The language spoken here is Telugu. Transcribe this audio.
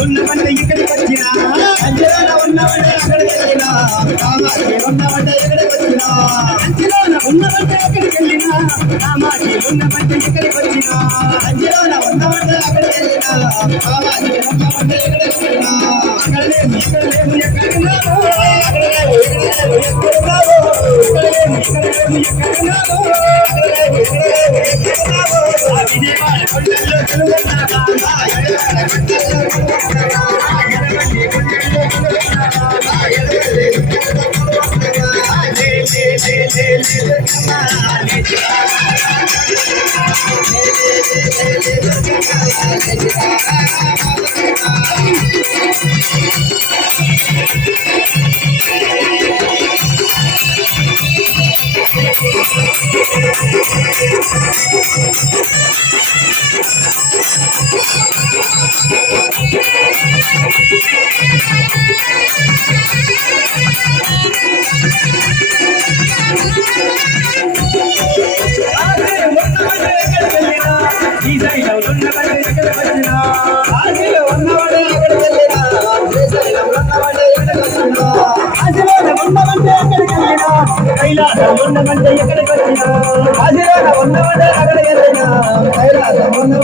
ఉన్నవంటే ఇక్కడికి వచ్చినా అంజలోన ఉన్నవంటే అక్కడికి వెళ్ళినా కామాక్షి ఉన్నవంటే ఇక్కడికి వచ్చినా అంజలోన ఉన్నవంటే అక్కడికి వెళ్ళినా కామాక్షి ఉన్నవంటే ఇక్కడికి వచ్చినా అంజలోన ఉన్నవంటే అక్కడికి వెళ్ళినా కామాక్షి ఉన్నవంటే ఇక్కడికి వచ్చినా అక్కడలేము ఇక్కడలేము ఎక్కడున్నావో అక్కడలేము ఇక్కడలేము ఎక్కడున్నావో అక్కడలేము ఇక్కడలేము ఎక్కడున్నావో అక్కడలేము ఇక్కడలేము ఎక్కడున్నావో ఆ విజయవాడ కొండల్లో కొలువున్నావా ఎడవాడ కొండల్లో ఈ సైలో ఉన్నవాడే ఎక్కడికి వచ్చినా ఆశలో ఉన్నవాడే ఎక్కడికి వెళ్ళినా శ్రీశైలం ఉన్నవాడే ఎక్కడికి వచ్చినా ఆశలో ఉన్నవంటే ఎక్కడికి వెళ్ళినా కైలాసం ఉన్నవంటే ఎక్కడికి వచ్చినా ఆశలో ఉన్నవాడే అక్కడికి వెళ్ళినా కైలాసం ఉన్నవాడే